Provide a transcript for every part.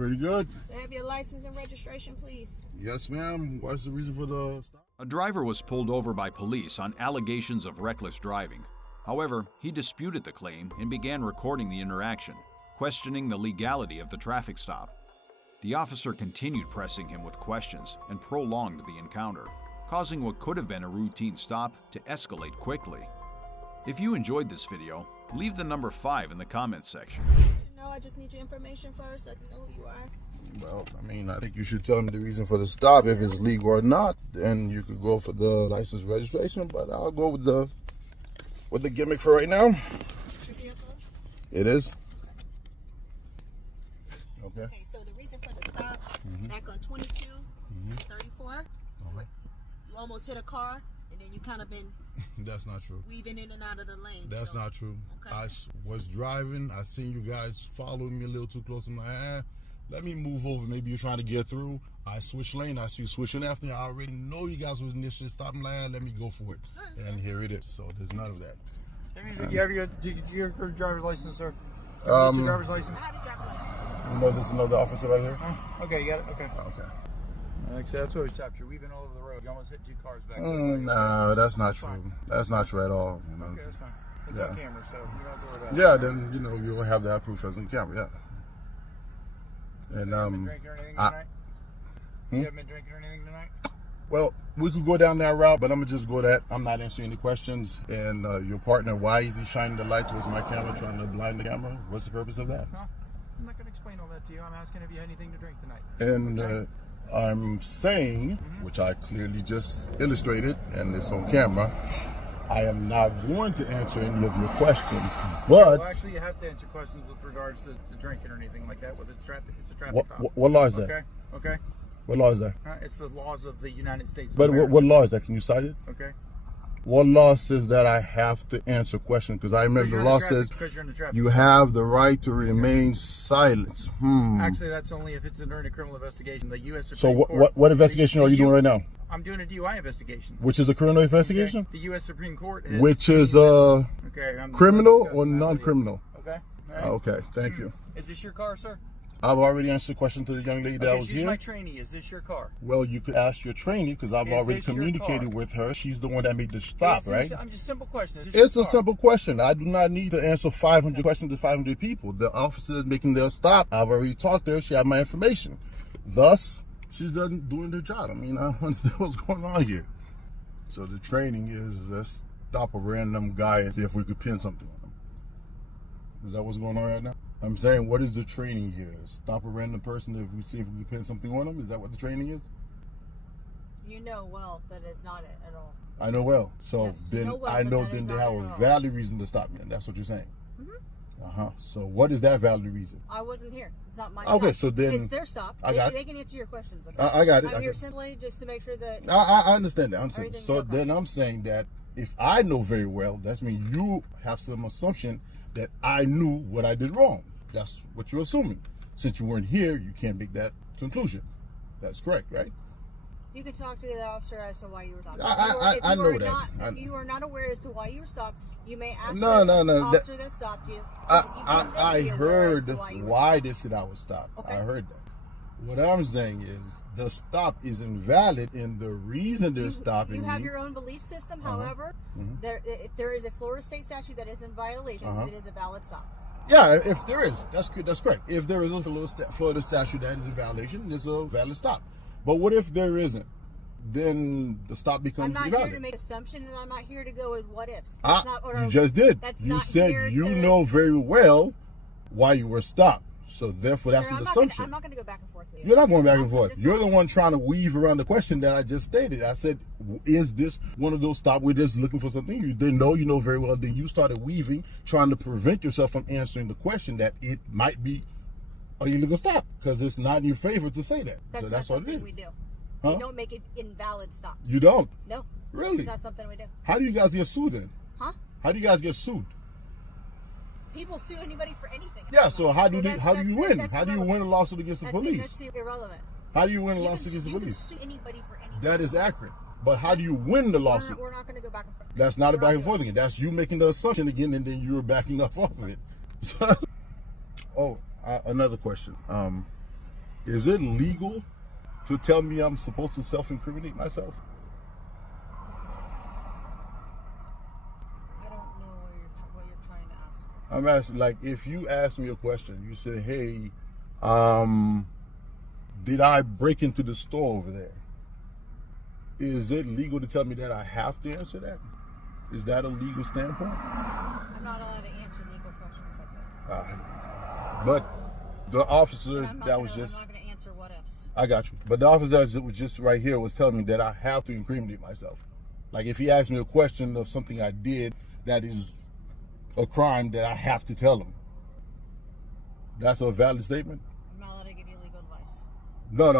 Pretty good. Have your license and registration, please. Yes, ma'am. What's the reason for the stop? A driver was pulled over by police on allegations of reckless driving. However, he disputed the claim and began recording the interaction, questioning the legality of the traffic stop. The officer continued pressing him with questions and prolonged the encounter, causing what could have been a routine stop to escalate quickly. If you enjoyed this video, leave the number 5 in the comments section. No, I just need your information first so I can know who you are. Well, I mean, I think you should tell me the reason for the stop, if it's legal or not. Then you could go for the license registration, but I'll go with the gimmick for right now. Should be up there? It is. Okay. Okay, so the reason for the stop, back on 22, 34, you almost hit a car, and then you kind of been That's not true. weaving in and out of the lane. That's not true. Okay. I was driving. I seen you guys following me a little too close. I'm like, let me move over. Maybe you're trying to get through. I switched lane. I see you switching after. I already know you guys was initially stopping. Like, let me go for it. And here it is. So there's none of that. Do you have your driver's license, sir? Your driver's license? I have his driver's license. You know, there's another officer right here. Okay, you got it. Okay. Okay. Like I said, that's what we stopped. You're weaving all over the road. You almost hit 2 cars back there. No, that's not true. That's not true at all. You know? Okay, that's fine. It's on camera, so you don't have to worry about it. Yeah, then you'll have that proof as in camera. Yeah. And You haven't been drinking or anything tonight? You haven't been drinking or anything tonight? well, we could go down that route, but I'm gonna just go that. I'm not answering any questions. And your partner, why is he shining the light towards my camera, trying to blind the camera? What's the purpose of that? No, I'm not going to explain all that to you. I'm asking if you had anything to drink tonight. And I'm saying, which I clearly just illustrated, and it's on camera, I am not going to answer any of your questions, but... Well, actually, you have to answer questions with regards to drinking or anything like that. With it's a traffic stop. What law is that? Okay. Okay. What law is that? It's the laws of the United States. But what law is that? Can you cite it? Okay. What law says that I have to answer questions? Because I remember the law says you have the right to remain silent. Actually, that's only if it's during a criminal investigation. The U.S. So Supreme Court. what investigation are you doing right now? I'm doing a DUI investigation. Which is a criminal investigation? Okay. The U.S. Supreme Court has... Which is criminal or non-criminal? Okay. All right. Okay, thank you. Is this your car, sir? I've already answered the question to the young lady that was she's here. my trainee. Is this your car? Well, you could ask your trainee because I've already communicated with her. She's the one that made the stop, right? I'm just simple question. It's a simple question. I do not need to answer 500 questions to 500 people. The officer is making their stop. I've already talked to her. She had my information. Thus, she's doing her job. I mean, I understand what's going on here. So the training is let's stop a random guy and see if we could pin something on him. Is that what's going on right now? I'm saying, what is the training here? Stop a random person if we see if we can pin something on them? Is that what the training is? You know well that it's not it at all. I know well. So yes, then I know then they have a valid reason to stop me. And that's what you're saying. So what is that valid reason? I wasn't here. It's not my Okay, stop. so then it's their stop. They can answer your questions. Okay? I got it. I'm here simply just to make sure that I understand that. So okay. then I'm saying that if I know very well, that means you have some assumption that I knew what I did wrong. That's what you're assuming. Since you weren't here, you can't make that conclusion. That's correct, right? You can talk to the officer as to why you were stopped. I know that. If you are not aware as to why you were stopped, you may ask the officer that stopped you. I heard why they said I was stopped. Okay. I heard that. What I'm saying is the stop is invalid, and the reason they're stopping you have me, your own belief system. However, if there is a Florida state statute that is in violation, it is a valid stop. Yeah, if there is, that's good. That's correct. If there is a Florida statute that is in violation, it's a valid stop. But what if there isn't? Then the stop becomes I'm not invalid. here to make assumptions, and I'm not here to go with what ifs. You just did. You said you know very well why you were stopped. So therefore, that's an assumption. I'm not going to go back and forth with you. You're not going back and forth. You're the one trying to weave around the question that I just stated. I said, is this one of those stops where just looking for something? You didn't know, you know very well. Then you started weaving, trying to prevent yourself from answering the question that it might be an illegal stop because it's not in your favor to say that. That's not something we do. We don't make it invalid stops. You don't? No. Really? It's not something we do. How do you guys get sued then? Huh? How do you guys get sued? People sue anybody for anything. Yeah, so how do you win? How do you win a lawsuit against the police? That's irrelevant. How do you win a lawsuit against the police? You can sue anybody for anything. That is accurate. But how do you win the lawsuit? We're not going to go back and forth. That's not a back and forth again. That's you making the assumption again, and then you're backing up off of it. So, another question. Is it legal to tell me I'm supposed to self-incriminate myself? I don't know what you're trying to ask. I'm asking, like, if you ask me a question, you say, hey, did I break into the store over there? Is it legal to tell me that I have to answer that? Is that a legal standpoint? I'm not allowed to answer legal questions like that. But the officer I'm not that gonna, was just... I'm not going to answer what ifs. I got you. But the officer that was just right here was telling me that I have to incriminate myself. Like, if he asked me a question of something I did that is a crime, that I have to tell him. That's a valid statement? I'm not allowed to give you legal advice. No,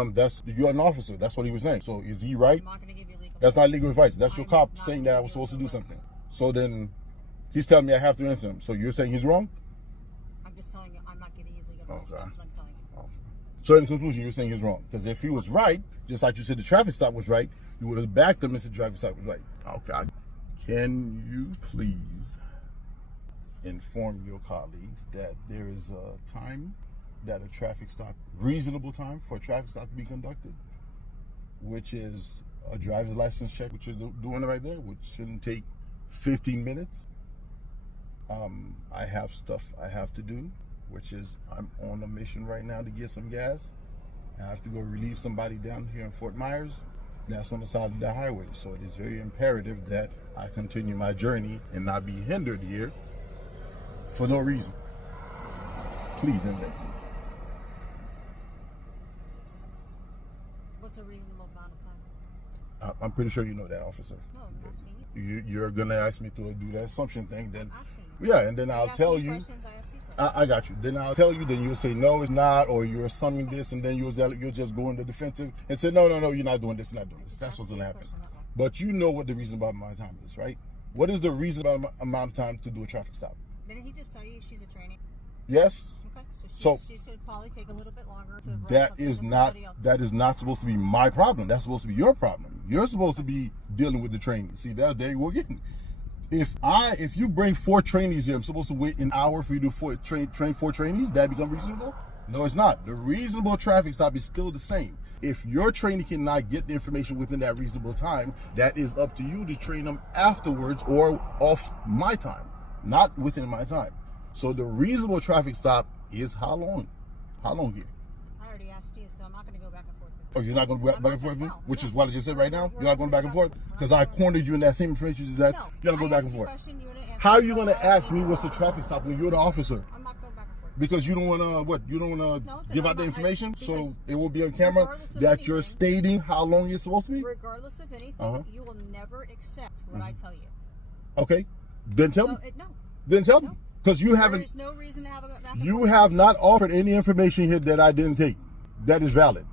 you're an officer. That's what he was saying. So is he right? I'm not going to give you legal That's advice. not legal advice. That's your I'm cop not saying gonna that I give was you supposed to do legal something. advice. So then he's telling me I have to answer him. So you're saying he's wrong? I'm just telling you, I'm not giving you legal advice. Okay. That's what I'm telling you. So in conclusion, you're saying he's wrong. Because if he was right, just like you said the traffic stop was right, you would have backed him and said the traffic stop was right. Okay. Can you please inform your colleagues that there is a time that a traffic stop, reasonable time for a traffic stop to be conducted, which is a driver's license check, which you're doing right there, which shouldn't take 15 minutes. I have stuff I have to do, which is I'm on a mission right now to get some gas. I have to go relieve somebody down here in Fort Myers. That's on the side of the highway. So it is very imperative that I continue my journey and not be hindered here for no reason. Please end that. What's a reasonable amount of time? I'm pretty sure you know that, officer. No, I'm asking you. You're gonna ask me to do that assumption thing, then I'm asking you. yeah, and then I'll You ask tell me you. questions, I ask you questions. I got you. Then I'll tell you. Then you'll say no, it's not, or you're assuming this, and then you'll just go in the defensive and say no, you're not doing this, you're not doing this. That's what's gonna happen. But you know what the reason about my time is, right? What is the reason about amount of time to do a traffic stop? Didn't he just tell you she's a trainee? Yes. Okay, So she should probably take a little bit longer to run that something is than not somebody else. that is not supposed to be my problem. That's supposed to be your problem. You're supposed to be dealing with the training. See, that's there we're getting. If you bring 4 trainees here, I'm supposed to wait an hour for you to train 4 trainees. That become reasonable? No, it's not. The reasonable traffic stop is still the same. If your trainee cannot get the information within that reasonable time, that is up to you to train them afterwards or off my time, not within my time. So the reasonable traffic stop is how long? How long here? I already asked you, so I'm not going to go back and forth. Oh, you're not going to go back and forth with me? No. Which is what I just said right now? You're not going back and forth? Because I cornered you in that same information you just asked. No. You're not going I back and asked you a forth. question, you didn't answer, How are you so going to I ask me already- what's the traffic stop when you're the officer? I'm not going back and forth. Because you don't want to, what? You don't want No, to 'cause give I'm out the not- information? So because it will be on camera regardless of that you're anything- stating how long it's supposed to be? Regardless of anything, Uh-huh. you will never accept what I tell you. Okay. Then tell me. No. Then tell me. No. Because you haven't, There's no reason to have a back and you forth. have not offered any information here that I didn't take. That is valid.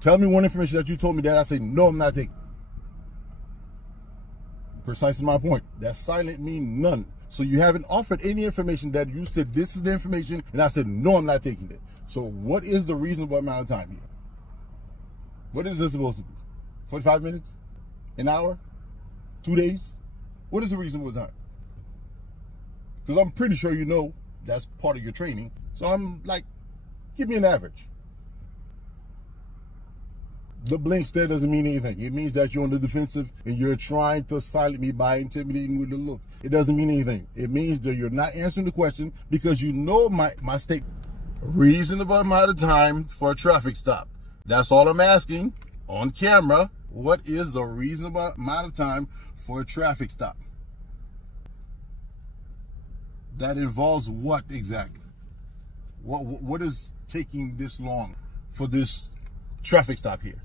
Tell me one information that you told me that I say, no, I'm not taking. Precisely my point. That silent means none. So you haven't offered any information that you said this is the information, and I said, no, I'm not taking it. So what is the reasonable amount of time here? What is this supposed to be? 45 minutes? An hour? 2 days? What is the reasonable time? Because I'm pretty sure you know that's part of your training. So I'm like, give me an average. The blink stare doesn't mean anything. It means that you're on the defensive and you're trying to silence me by intimidating with the look. It doesn't mean anything. It means that you're not answering the question because you know my statement. Reasonable amount of time for a traffic stop. That's all I'm asking on camera. What is the reasonable amount of time for a traffic stop? That involves what exactly? What is taking this long for this traffic stop here?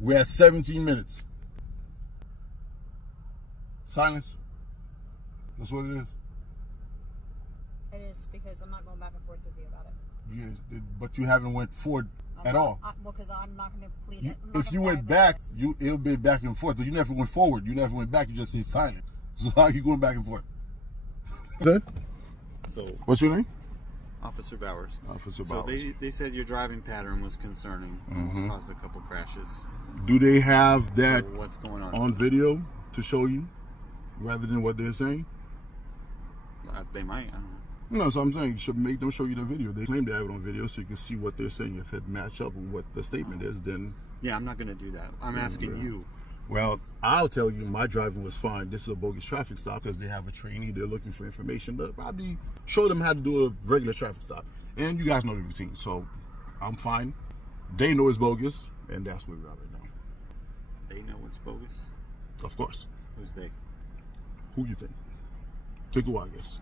We're at 17 minutes. Silence. That's what it is. It is because I'm not going back and forth with you about it. Yeah, but you haven't went forward at all. Well, because I'm not going to plead it. I'm not If you gonna went brag back, about this. it'll be back and forth. But you never went forward. You never went back. You just stayed silent. So how are you going back and forth? Good. So, What's your name? Officer Bowers. Officer So they said your driving pattern was concerning. Almost caused a couple crashes. Do they have that So what's going on video to show you rather than what they're saying? They might. I don't know. No, so I'm saying you should make them show you the video. They claim they have it on video, so you can see what they're saying. If it match up with what the statement is, then Yeah, I'm not going to do that. I'm asking you. well, I'll tell you, my driving was fine. This is a bogus traffic stop because they have a trainee. They're looking for information. They'll probably show them how to do a regular traffic stop. And you guys know the routine, so I'm fine. They know it's bogus, and that's where we're at right now. They know it's bogus? Of course. Who's they? Who you think? Take a while, I guess.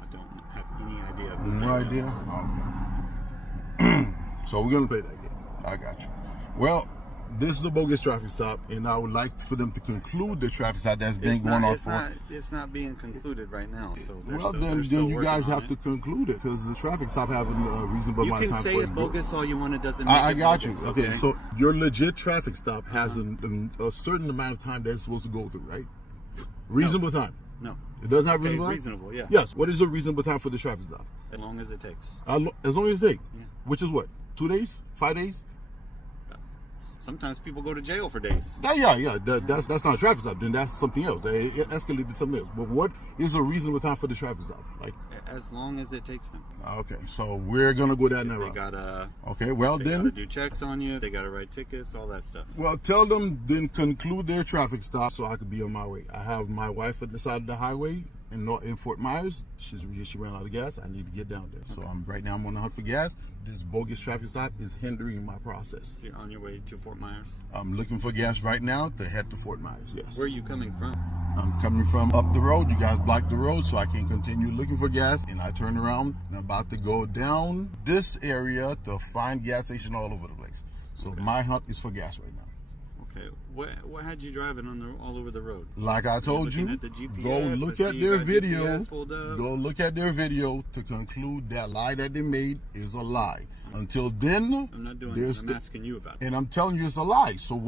I don't have any idea. Who No they idea? are. Okay. So we're going to play that game. I got you. Well, this is a bogus traffic stop, and I would like for them to conclude the traffic stop that's been going on for... It's not being concluded right now. So Well, then you guys have to conclude it because the traffic stop having a reasonable You amount of can time say for it's it. bogus all you want. It doesn't make I it got you. bogus, Okay, so your legit traffic stop has a certain amount of time that it's supposed to go through, right? Reasonable time. No. It doesn't have Okay, reasonable time? reasonable, yeah. Yes. What is the reasonable time for the traffic stop? As long as it takes. As long as it takes. Yeah. Which is what? 2 days? 5 days? Sometimes people go to jail for days. Yeah. That's not a traffic stop. Then that's something else. They escalated to something else. But what is a reasonable time for the traffic stop? Like, As long as it takes them. okay, so we're gonna go down that They route. gotta. Okay, well They then. gotta do checks on you. They gotta write tickets. All that stuff. Well, tell them then conclude their traffic stop so I could be on my way. I have my wife at the side of the highway in Fort Myers. She ran out of gas. I need to get down there. So right now I'm on the hunt for gas. This bogus traffic stop is hindering my process. So you're on your way to Fort Myers. I'm looking for gas right now to head to Fort Myers. Yes. Where are you coming from? I'm coming from up the road. You guys blocked the road, so I can continue looking for gas. And I turn around and I'm about to go down this area to find gas station all over the place. So my hunt is for gas right now. Okay. What had you driving all over the road? Like I told you, looking at the GPS, go I look see at you their got video. GPS pulled up. Go look at their video to conclude that lie that they made is a lie. Until then, I'm not doing there's it. I'm asking you about it. and I'm telling you it's a lie. So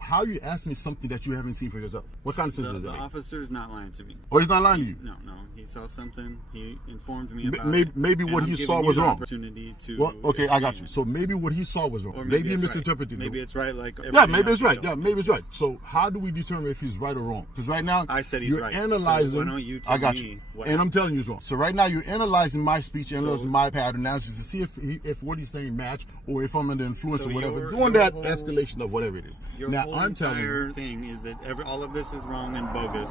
how you ask me something that you haven't seen for yourself? What kind of sense does The that make? officer's not lying to me. Or he's not lying to you? No. He saw something. He informed me about it. Maybe and what I'm he giving saw you was the wrong. Opportunity to Well, okay, I got explain you. it. So maybe what he saw was wrong. Or Maybe he it's misinterpreted right. it. Maybe it's right. Like Yeah, everything maybe it's else right. you Yeah, told maybe it's me. right. So how do we determine if he's right or wrong? Because right now I said he's you're right. So analyzing. why don't you tell I got me you, what and I'm happened? telling you it's wrong. So right now you're analyzing my speech, analyzing my pattern analysis to see if what he's saying match or if I'm under influence So or whatever. your Doing that whole- escalation of whatever it is. Your Now whole I'm telling you. entire thing is that all of this is wrong and bogus,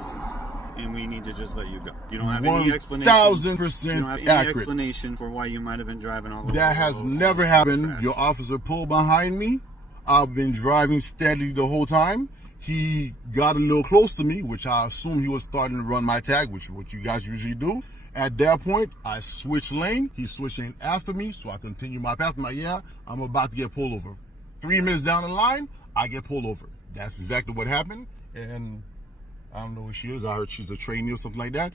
and we need to just let you go. You don't have any explanation. 1,000% You don't have any accurate. explanation for why you might have been driving all over That the has road. never happened. Crash. Your officer pulled behind me. I've been driving steadily the whole time. He got a little close to me, which I assume he was starting to run my tag, which is what you guys usually do. At that point, I switched lane. He switched lane after me, so I continue my path. I'm like, yeah, I'm about to get pulled over. 3 minutes down the line, I get pulled over. That's exactly what happened. And I don't know who she is. I heard she's a trainee or something like that.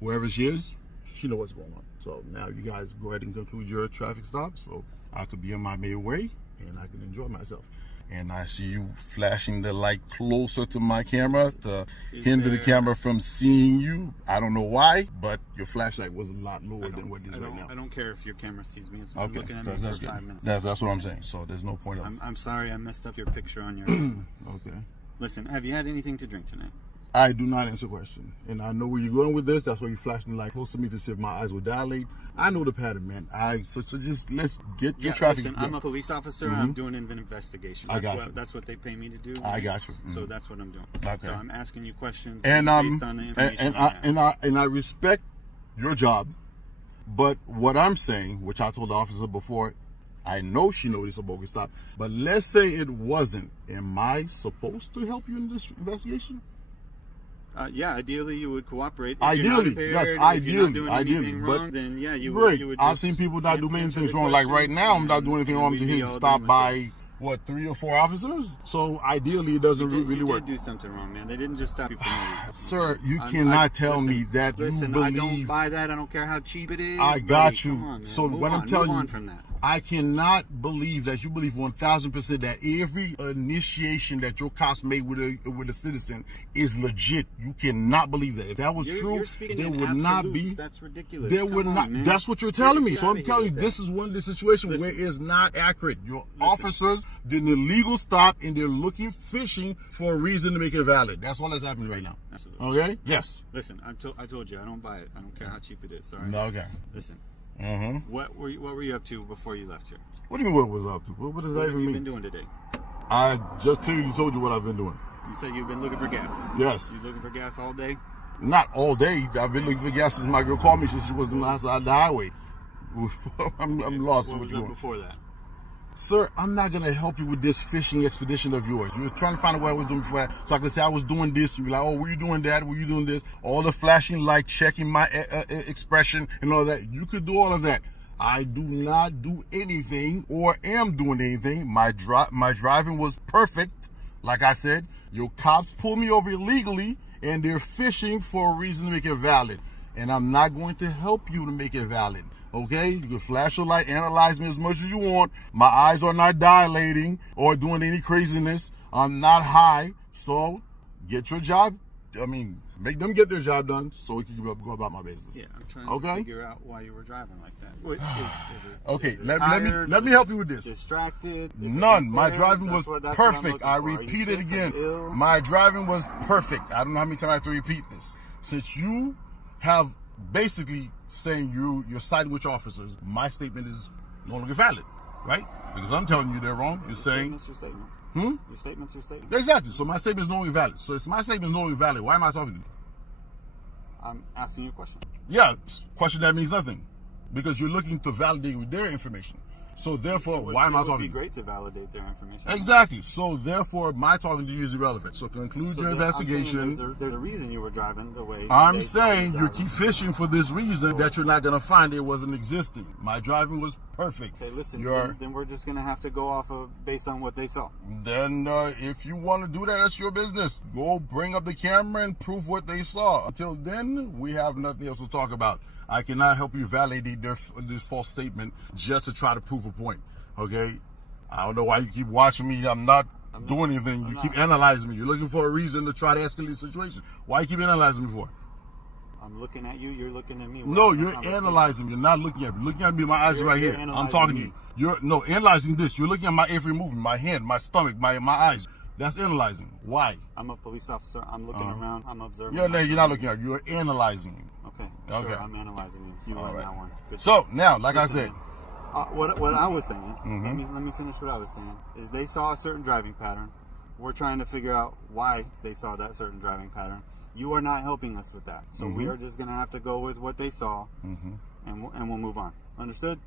Whoever she is, she knows what's going on. So now you guys go ahead and conclude your traffic stop so I could be on my merry way and I can enjoy myself. And I see you flashing the light closer to my camera to hinder the camera from seeing you. I don't know why, but your flashlight was a lot lower than what it is right now. I don't care if your camera sees me. It's been Okay, looking at me that's for good. 5 minutes. That's what I'm saying. So there's no point of. I'm sorry I messed up your picture on your... Okay. Listen, have you had anything to drink tonight? I do not answer question. And I know where you're going with this. That's why you're flashing the light close to me to see if my eyes will dilate. I know the pattern, man. So just let's get your traffic. Listen, I'm a police officer. I'm doing an investigation. I got you. That's what they pay me to do. I got you. So that's what I'm doing. Okay. So I'm asking you questions And based on the information I respect your job, but what I'm saying, which I told the officer before, I know she knows it's a bogus stop, but let's say it wasn't. Am I supposed to help you in this investigation? Yeah, ideally you would cooperate. If Ideally, you're not impaired, yes, if you're not ideally, doing ideally, anything but wrong, then yeah, you great. would I've just seen people not do many answer things the wrong. Like right questions now, I'm not doing anything and wrong we'd to be hit all done stop with by this. what 3 or 4 officers. So ideally, it doesn't really You work. did do something wrong, man. They didn't just stop you for no reason. Sir, you I cannot tell me that listen, you I don't believe. buy that. I don't care how cheap it is. I buddy. got you. Come on, man. So Move what I'm on. telling Move you, on from that. I cannot believe that you believe 1,000% that every initiation that your cops made with a citizen is legit. You cannot believe that. If that was true, there would not be. That's ridiculous. There would not. Man. That's what you're telling me. So I'm telling you, this is one of the situations where it's not accurate. Your officers did an illegal stop and they're looking, fishing for a reason to make it valid. That's all that's happening right now. Absolutely. Okay? Yes. Listen, I told you I don't buy it. I don't care how cheap it is. All right. No, okay. Listen. Mm-hmm. What were you up to before you left here? What do you mean what was up to? What does that even mean? What have you been doing today? I just clearly told you what I've been doing. You said you've been looking for gas. Yes. You looking for gas all day? Not all day. I've been looking for gas since my girl called me since she was on the side of the highway. I'm lost. What was up before that? Sir, I'm not going to help you with this fishing expedition of yours. You were trying to find out what I was doing before that. So I can say I was doing this. You'd be like, oh, were you doing that? Were you doing this? All the flashing light, checking my expression and all that. You could do all of that. I do not do anything or am doing anything. My driving was perfect. Like I said, your cops pulled me over illegally and they're fishing for a reason to make it valid. And I'm not going to help you to make it valid. Okay, you can flash your light, analyze me as much as you want. My eyes are not dilating or doing any craziness. I'm not high. So get your job. I mean, make them get their job done so we can go about my business. Yeah, I'm trying to figure out why you were driving like that. Okay, let me help you with this. Distracted? None. My driving was perfect. I repeat it again. My driving was perfect. I don't know how many times I have to repeat this. Since you have basically saying you're siding with your officers, my statement is no longer valid, right? Because I'm telling you they're wrong. You're saying your statement. Hmm? Your statement's your statement. Exactly. So my statement is no longer valid. So if my statement is no longer valid, why am I talking to you? I'm asking you a question. Yeah, question that means nothing, because you're looking to validate with their information. So therefore, why am I talking? It would be great to validate their information. Exactly. So therefore, my talking to you is irrelevant. So conclude your investigation. There's a reason you were driving the way. I'm saying you keep fishing for this reason that you're not going to find it wasn't existing. My driving was perfect. Okay, listen. Then we're just going to have to go off of based on what they saw. Then if you want to do that, that's your business. Go bring up the camera and prove what they saw. Until then, we have nothing else to talk about. I cannot help you validate this false statement just to try to prove a point. Okay? I don't know why you keep watching me. I'm not doing anything. You keep analyzing me. You're looking for a reason to try to escalate the situation. Why you keep analyzing me for? I'm looking at you. You're looking at me. No, you're analyzing me. You're not looking at me. Looking at me, my eyes are right here. I'm talking to you. You're analyzing this. You're looking at my every movement, my hand, my stomach, my eyes. That's analyzing. Why? I'm a police officer. I'm looking around. I'm observing. You're not looking at me. You're analyzing. Okay. Sure, I'm analyzing you. You won that one. Good. So now, like I said, what I was saying. Let me finish what I was saying. Is they saw a certain driving pattern. We're trying to figure out why they saw that certain driving pattern. You are not helping us with that. So we are just going to have to go with what they saw, and we'll move on. Understood?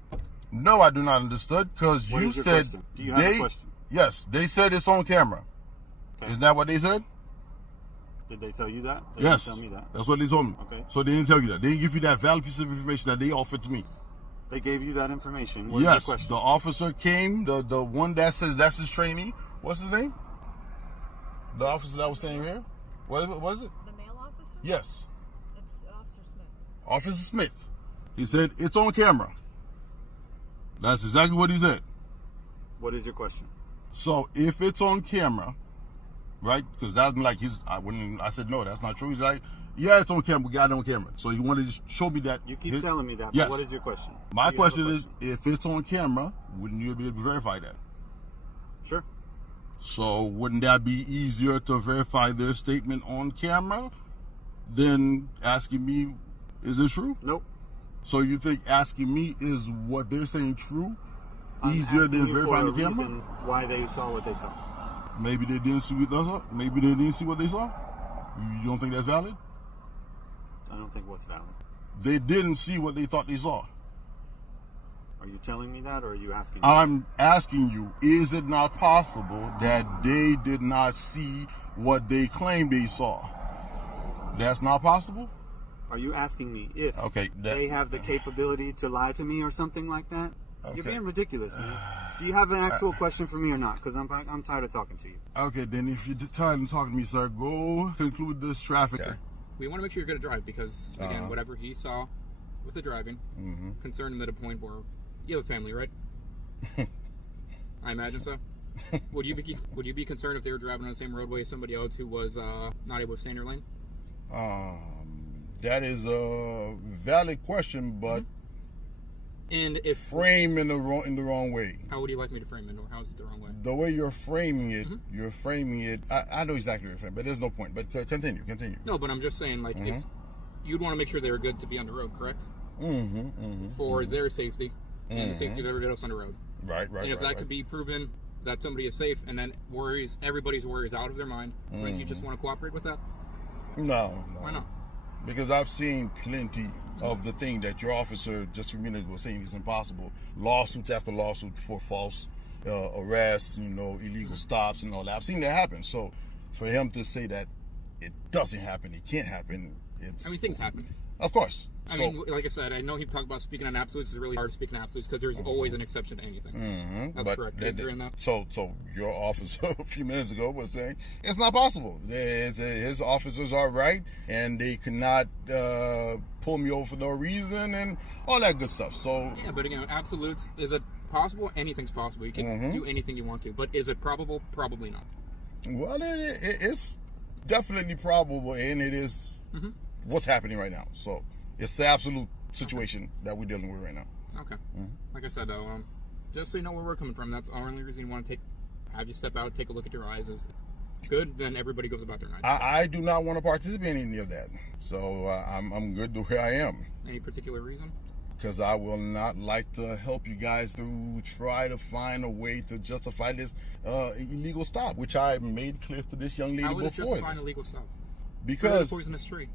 No, I do not understood, because you said do you have a question? Yes, they said it's on camera. Okay. Isn't that what they said? Did they tell you that? They yes. didn't tell me that. That's what they told me. Okay. So they didn't tell you that. They didn't give you that valid piece of information that they offered to me. They gave you that information. What's yes. your question? The officer came, the one that says that's his trainee. What's his name? The officer that was standing here? What was it? The male officer? Yes. It's Officer Smith. Officer Smith. He said, it's on camera. That's exactly what he said. What is your question? So if it's on camera, right? Because that's like I said, no, that's not true. He's like, yeah, it's on camera. We got it on camera. So he wanted to show me that. You keep telling me that, yes. But what is your question? My question is, if it's on camera, wouldn't you be able to verify that? Sure. So wouldn't that be easier to verify their statement on camera than asking me, is it true? Nope. So you think asking me is what they're saying true easier than verifying the camera? Why they saw what they saw. Maybe they didn't see what they saw. Maybe they didn't see what they saw. You don't think that's valid? I don't think what's valid. They didn't see what they thought they saw. Are you telling me that, or are you asking me? I'm asking you, is it not possible that they did not see what they claimed they saw? That's not possible? Are you asking me if they have the capability to lie to me or something like that? Okay. You're being ridiculous, man. Do you have an actual question for me or not? Because I'm tired of talking to you. Okay, then if you're tired of talking to me, sir, go conclude this traffic. Okay. We want to make sure you're going to drive because, again, whatever he saw with the driving, concerned him at a point where you have a family, right? I imagine so. Would you be concerned if they were driving on the same roadway as somebody else who was not able to stay in their lane? That is a valid question, but and if frame in the wrong way. How would you like me to frame it, or how is it the wrong way? The way you're framing it, I know exactly what you're framing, but there's no point. But continue. No, but I'm just saying, like, if you'd want to make sure they were good to be on the road, correct? For their safety and the safety of everybody else on the road. Right. And if that could be proven that somebody is safe, and then everybody's worries out of their mind, would you just want to cooperate with that? No. Why not? Because I've seen plenty of the thing that your officer just a minute ago was saying is impossible. Lawsuits after lawsuit for false arrests, illegal stops and all that. I've seen that happen. So for him to say that it doesn't happen, it can't happen, things happen. Of course. I mean, like I said, I know he talked about speaking on absolutes. It's really hard to speak on absolutes because there's always an exception to anything. That's correct. Do you agree on that? So your officer a few minutes ago was saying it's not possible. His officers are right, and they cannot pull me over for no reason and all that good stuff. So yeah, but again, absolutes, is it possible? Anything's possible. You can do anything you want to, but is it probable? Probably not. Well, it's definitely probable, and it is what's happening right now. So it's the absolute situation that we're dealing with right now. Okay. Like I said, though, just so you know where we're coming from, that's our only reason you want to have you step out, take a look at your eyes. Is good, then everybody goes about their night. I do not want to participate in any of that. So I'm good to where I am. Any particular reason? Because I will not like to help you guys to try to find a way to justify this illegal stop, which I made clear to this young lady before. How would it justify an illegal stop? Because a poisonous tree.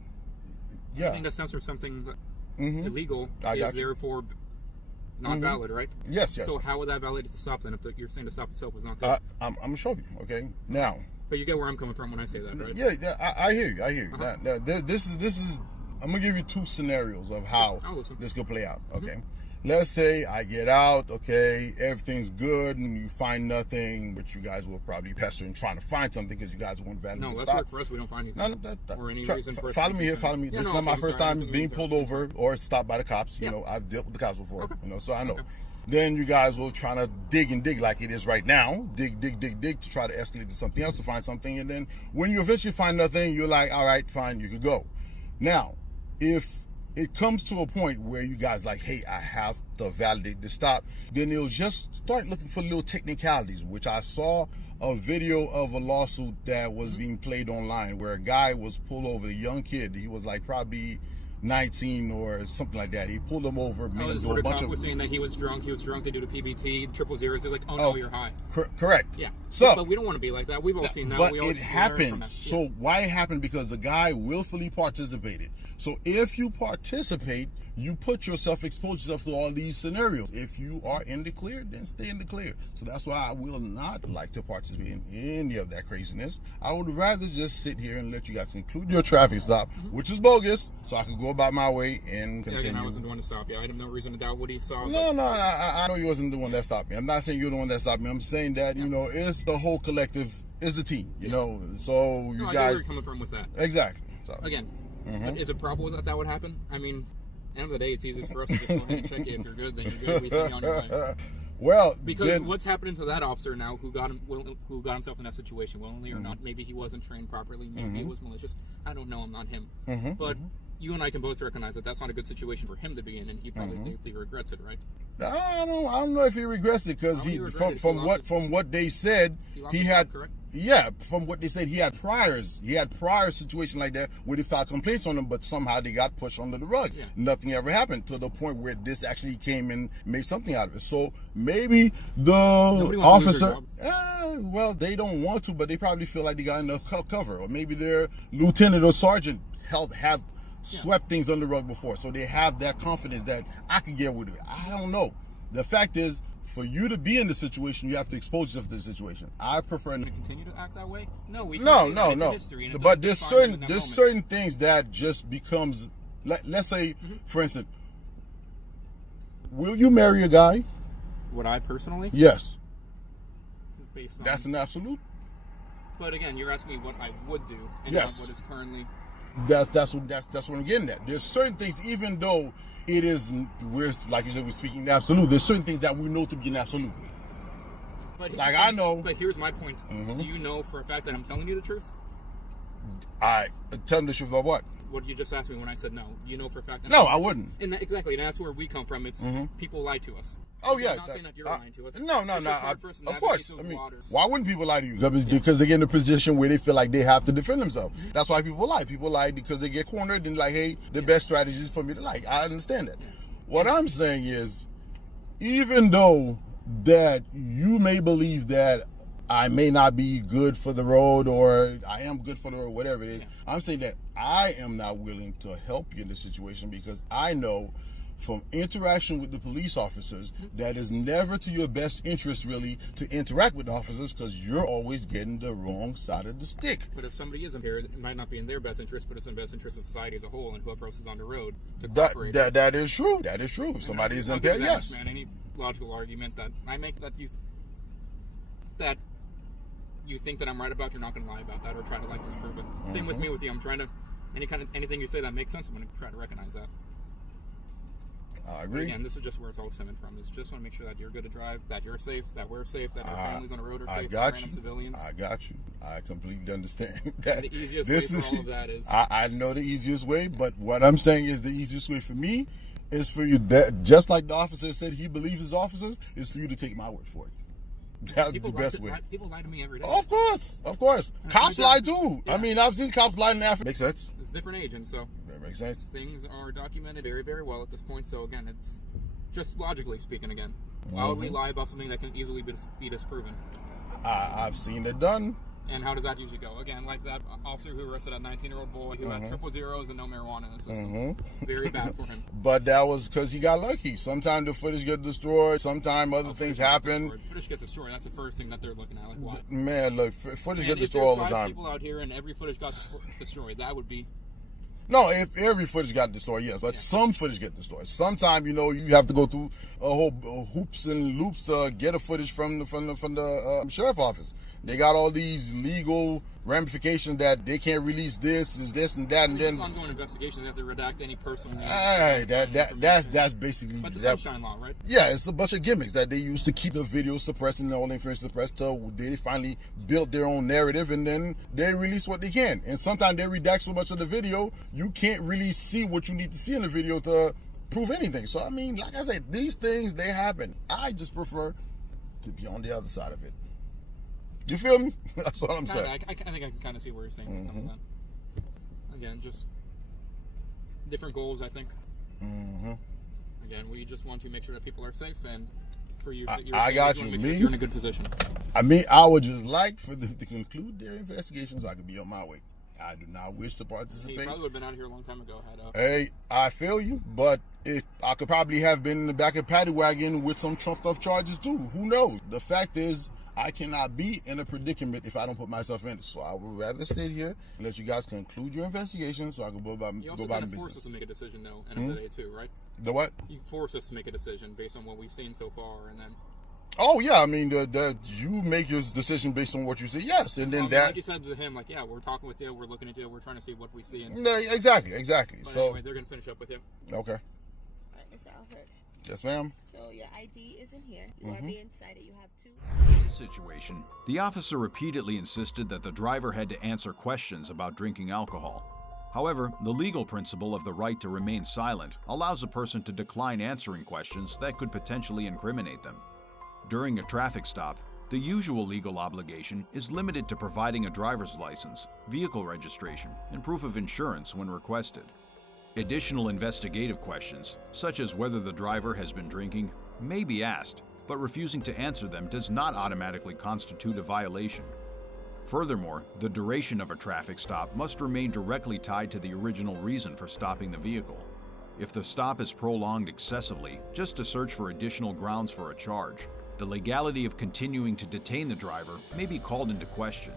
Yeah. Anything that stands for something illegal is therefore not valid, right? Yes. So how would that validate the stop then if you're saying the stop itself was not good? I'm going to show you, okay? Now. But you get where I'm coming from when I say that, right? Yeah, I hear you. Now, this is, I'm going to give you two scenarios of how this could play out, okay? Let's say I get out, okay, everything's good, and you find nothing, but you guys will probably pester and trying to find something because you guys won't validate the stop. No, let's work for us. We don't find anything. Or any reason for us. Follow me here. Yeah, this is not my first time being pulled over or stopped by the cops. Yeah. I've dealt with the cops before, so I know. Okay. Then you guys will try to dig like it is right now. Dig to try to escalate to something else to find something. And then when you eventually find nothing, you're like, all right, fine, you could go. Now, if it comes to a point where you guys like, hey, I have to validate the stop, then they'll just start looking for little technicalities, which I saw a video of a lawsuit that was being played online where a guy was pulled over, a young kid. He was like probably 19 or something like that. He pulled him over, made him do a bunch of... was saying that he was drunk. They did a PBT, 000. They're like, oh no, you're high. Correct. Yeah. So, but we don't want to be like that. We've all seen that. But we it happens. So why it happened? Because the guy willfully participated. So if you participate, you put yourself, expose yourself to all these scenarios. If you are in the clear, then stay in the clear. So that's why I will not like to participate in any of that craziness. I would rather just sit here and let you guys include your traffic stop, which is bogus, so I could go about my way and continue. Yeah, again, I wasn't the one to stop you. I had no reason to doubt what he saw. No, I know you wasn't the one that stopped me. I'm not saying you're the one that stopped me. I'm saying that, it's the whole collective, it's the team, so you guys... I get where you're coming from with that. Exactly. So. Again, but is it probable that would happen? I mean... End of the day, it's easiest for us to just go ahead and check you. If you're good, then you're good. We send you on your way. Well, because what's happening to that officer now, who got himself in that situation, willingly or not? Maybe he wasn't trained properly. Maybe it was malicious. I don't know. I'm not him. But you and I can both recognize that that's not a good situation for him to be in, and he probably deeply regrets it, right? I don't know if he regrets it because from what they said he had. Correct? Yeah, from what they said, he had prior situation like that where they filed complaints on him, but somehow they got pushed under the rug. Yeah. Nothing ever happened to the point where this actually came and made something out of it. So maybe the officer, well, they don't want to, but they probably feel like they got enough cover, or maybe their lieutenant or sergeant have swept things under the rug before, so they have that confidence that I can get with it. I don't know. The fact is, for you to be in the situation, you have to expose yourself to the situation. I prefer to continue to act that way. No. History, but there's certain things that just becomes. Let's say, for instance, will you marry a guy? Would I personally? Yes. Based on, that's an absolute. But again, you're asking me what I would do, and not what is currently. That's what I'm getting at. There's certain things, even though it is, we're like you said, we're speaking in absolute. There's certain things that we know to be an absolute. But like I know. But here's my point. Do you know for a fact that I'm telling you the truth? I tell them the truth about what? What you just asked me when I said no. You know for a fact that no, I wouldn't. And exactly, and that's where we come from. It's people lie to us. Oh yeah. I'm not saying that you're lying to us. No. Of course. I mean, waters. why wouldn't people lie to you? Because they get in a position where they feel like they have to defend themselves. That's why people lie. People lie because they get cornered and like, hey, the best strategy is for me to lie. I understand that. What I'm saying is, even though that you may believe that I may not be good for the road or I am good for the road, whatever it is, I'm saying that I am not willing to help you in this situation because I know from interaction with the police officers that is never to your best interest really to interact with the officers because you're always getting the wrong side of the stick. But if somebody is impaired, it might not be in their best interest, but it's in the best interest of society as a whole and whoever else is on the road to cooperate. That is true. That is true. If somebody is impaired, yes. Man, any logical argument that I make that you think that I'm right about, you're not going to lie about that or try to like disprove it. Same with me with you. I'm trying to anything you say that makes sense, I'm going to try to recognize that. I agree. But again, this is just where it's all stemming from. Is just want to make sure that you're good to drive, that you're safe, that we're safe, that our families on the road are safe, that random civilians. I got you. I completely understand that. And the easiest way for all of that is... I know the easiest way, but what I'm saying is the easiest way for me is for you, that just like the officer said he believes his officers, is for you to take my word for it. That's the best way. People lie to me every day. Of course. Cops lie too. Yeah. I mean, I've seen cops lie in Africa. Makes sense. It's a different age, and so that makes sense. Things are documented very, very well at this point. So again, it's just logically speaking. Again, why would we lie about something that can easily be disproven? I've seen it done. And how does that usually go? Again, like that officer who arrested a 19-year-old boy who had triple zeros and no marijuana in the system. Very bad for him. But that was because he got lucky. Sometimes the footage gets destroyed. Sometimes other things happen. Footage gets destroyed. That's the first thing that they're looking at. Like, why? Man, look, footage gets destroyed all the time. If people out here and every footage got destroyed, that would be... No, if every footage got destroyed, yes. But some footage get destroyed. Sometimes, you have to go through a whole hoops and loops to get a footage from the sheriff office. They got all these legal ramifications that they can't release this and that, and then it's ongoing investigation. They have to redact any personal. That's basically. But the Sunshine Law, right? Yeah, it's a bunch of gimmicks that they use to keep the video suppressed and all the information suppressed till they finally built their own narrative, and then they release what they can. And sometimes they redact so much of the video you can't really see what you need to see in the video to prove anything. So I mean, like I said, these things they happen. I just prefer to be on the other side of it. You feel me? That's what I'm saying. I think I can kind of see where you're saying some of that. Again, just different goals, I think. Again, we just want to make sure that people are safe, and for you, I got you. Sure you're in a good position. I mean, I would just like for them to conclude their investigations so I can be on my way. I do not wish to participate. You probably would have been out of here a long time ago. Hey, I feel you, but I could probably have been in the back of a paddy wagon with some trumped up charges too. Who knows? The fact is, I cannot be in a predicament if I don't put myself in it. So I would rather stay here and let you guys conclude your investigation so I can go about my business. You also kind of force us to make a decision, though, end of the day, too, right? The what? You force us to make a decision based on what we've seen so far, and then... Oh, yeah, I mean, you make your decision based on what you see, yes, and then like you said to him, like, yeah, we're talking with you, we're looking at you, we're trying to see what we see. And... Exactly. But so anyway, they're going to finish up with you. Okay. All right, Mr. Alfred. Yes, ma'am. So your ID isn't here. You are being cited. You have two. In this situation, the officer repeatedly insisted that the driver had to answer questions about drinking alcohol. However, the legal principle of the right to remain silent allows a person to decline answering questions that could potentially incriminate them. During a traffic stop, the usual legal obligation is limited to providing a driver's license, vehicle registration, and proof of insurance when requested. Additional investigative questions, such as whether the driver has been drinking, may be asked, but refusing to answer them does not automatically constitute a violation. Furthermore, the duration of a traffic stop must remain directly tied to the original reason for stopping the vehicle. If the stop is prolonged excessively, just to search for additional grounds for a charge, the legality of continuing to detain the driver may be called into question.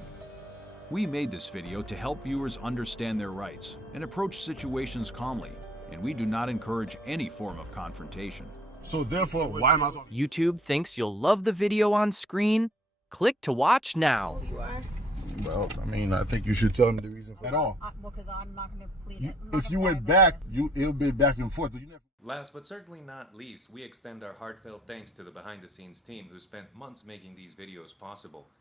We made this video to help viewers understand their rights and approach situations calmly, and we do not encourage any form of confrontation. So therefore, why am I talking? YouTube thinks you'll love the video on screen. Click to watch now. You are. Well, I mean, I think you should tell him the reason at all. Well, because I'm not going to plead it. If you went back, it'll be back and forth. But you never. Last but certainly not least, we extend our heartfelt thanks to the behind-the-scenes team who spent months making these videos possible.